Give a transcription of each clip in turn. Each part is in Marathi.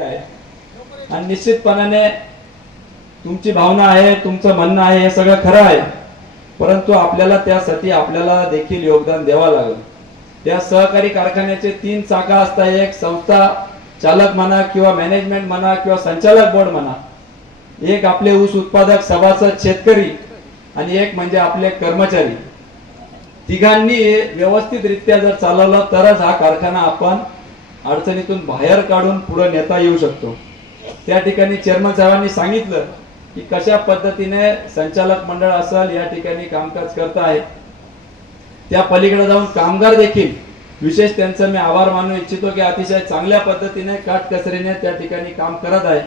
आहे. आणि निश्चितपणाने तुमची भावना आहे तुमचं म्हणणं आहे हे सगळं खरं आहे. परंतु आपल्याला त्यासाठी आपल्याला देखील योगदान द्यावं लागेल. त्या सहकारी कारखान्याचे तीन चाका असतात एक संस्था चालक म्हणा किंवा मॅनेजमेंट म्हणा किंवा संचालक बोर्ड म्हणा एक आपले ऊस उत्पादक सभासद शेतकरी आणि एक म्हणजे आपले कर्मचारी. तिघांनी व्यवस्थितरित्या जर चालवलं तरच हा कारखाना आपण अडचणीतून बाहेर काढून पुढे नेता येऊ शकतो. त्या ठिकाणी चेअरमन साहेबांनी सांगितलं की कशा पद्धतीने संचालक मंडळ असेल या ठिकाणी कामकाज करत आहे. त्या पलीकडे जाऊन कामगार देखील विशेष त्यांचं मी आभार मानू इच्छितो की अतिशय चांगल्या पद्धतीने काटकसरीने त्या ठिकाणी काम करत आहे.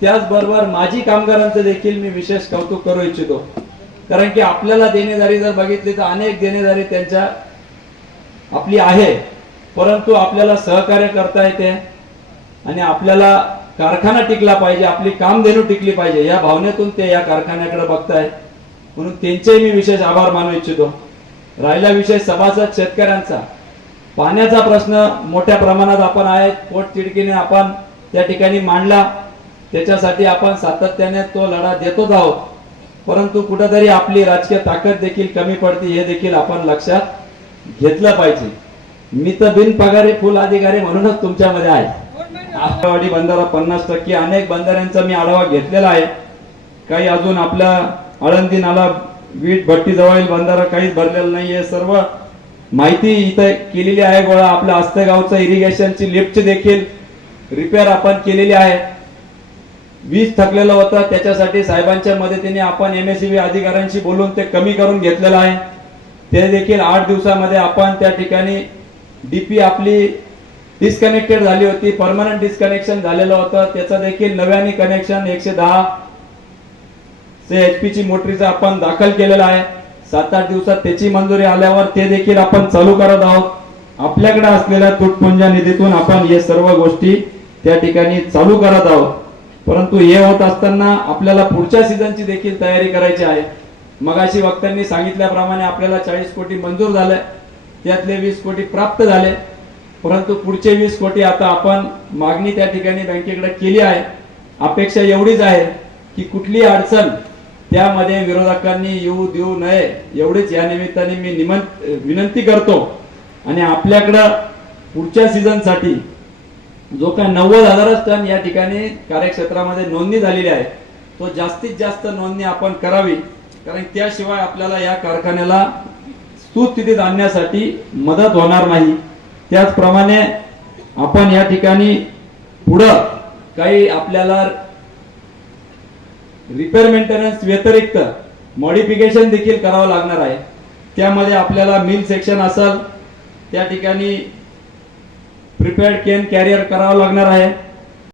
त्याचबरोबर माजी कामगारांचं देखील मी विशेष कौतुक करू इच्छितो. कारण की आपल्याला देणेदारी जर बघितली तर अनेक देणेदारी त्यांच्या आपली आहे. परंतु आपल्याला सहकार्य करता येते आणि आपल्याला कारखाना टिकला पाहिजे आपली कामधेनू टिकली पाहिजे या भावनेतून ते या कारखान्याकडे बघताय म्हणून त्यांचेही मी विशेष आभार मानू इच्छितो. राहिला विषय सभासद शेतकऱ्यांचा. पाण्याचा प्रश्न मोठ्या प्रमाणात आपण आहे पोटतिडकीने आपण त्या ठिकाणी मांडला. त्याच्यासाठी आपण सातत्याने तो लढा देतोच आहोत. परंतु कुठेतरी आपली राजकीय ताकद देखील कमी पडते हे देखील आपण लक्षात घेतलं पाहिजे. मी तर बिनपगारी फुल अधिकारी म्हणूनच तुमच्यामध्ये आहे. आष्टावाडी बंधारा पन्नास टक्के अनेक बंधाऱ्यांचा मी आढावा घेतलेला आहे. काही अजून आपल्या आळंदी नाला वीट भट्टी जवळील बंधारा काहीच भरलेला नाहीये. सर्व माहिती इथं केलेली आहे. गोळा आपल्या आस्तेगावचं इरिगेशनची लिफ्ट देखील रिपेअर आपण केलेली आहे. वीज थकलेलं होतं. त्याच्यासाठी साहेबांच्या मदतीने आपण एम एस अधिकाऱ्यांशी बोलून ते कमी करून घेतलेलं आहे. ते देखील आठ दिवसामध्ये आपण त्या ठिकाणी डीपी आपली डिस्कनेक्टेड झाली होती परमनंट डिस्कनेक्शन झालेलं होतं. त्याचं देखील नव्याने कनेक्शन एकशे दहा एचपीची पी मोटरीचं आपण दाखल केलेलं आहे. सात आठ दिवसात त्याची मंजुरी आल्यावर ते देखील आपण चालू करत आहोत. आपल्याकडे असलेल्या तुटपुंजा निधीतून आपण हे सर्व गोष्टी त्या ठिकाणी चालू करत आहोत. परंतु हे होत असताना आपल्याला पुढच्या सीझनची देखील तयारी करायची आहे. मगाशी वक्त्यांनी सांगितल्याप्रमाणे आपल्याला चाळीस कोटी मंजूर झालंय. त्यातले वीस कोटी प्राप्त झाले. परंतु पुढचे वीस कोटी आता आपण मागणी त्या ठिकाणी बँकेकडे केली आहे. अपेक्षा एवढीच आहे की कुठली अडचण त्यामध्ये विरोधकांनी येऊ देऊ नये एवढीच या निमित्ताने मी निमंत विनंती करतो. आणि आपल्याकडं पुढच्या सीझनसाठी जो काय नव्वद हजारच टन या ठिकाणी कार्यक्षेत्रामध्ये नोंदणी झालेली आहे तो जास्तीत जास्त नोंदणी आपण करावी. कारण त्याशिवाय आपल्याला या कारखान्याला सुस्थितीत आणण्यासाठी मदत होणार नाही. त्याचप्रमाणे आपण या ठिकाणी पुढं काही आपल्याला रिपेअर मेंटेनन्स व्यतिरिक्त मॉडिफिकेशन देखील करावं लागणार आहे. त्यामध्ये आपल्याला मिल सेक्शन असेल त्या ठिकाणी प्रिपेअर्ड केन कॅरियर करावं लागणार आहे.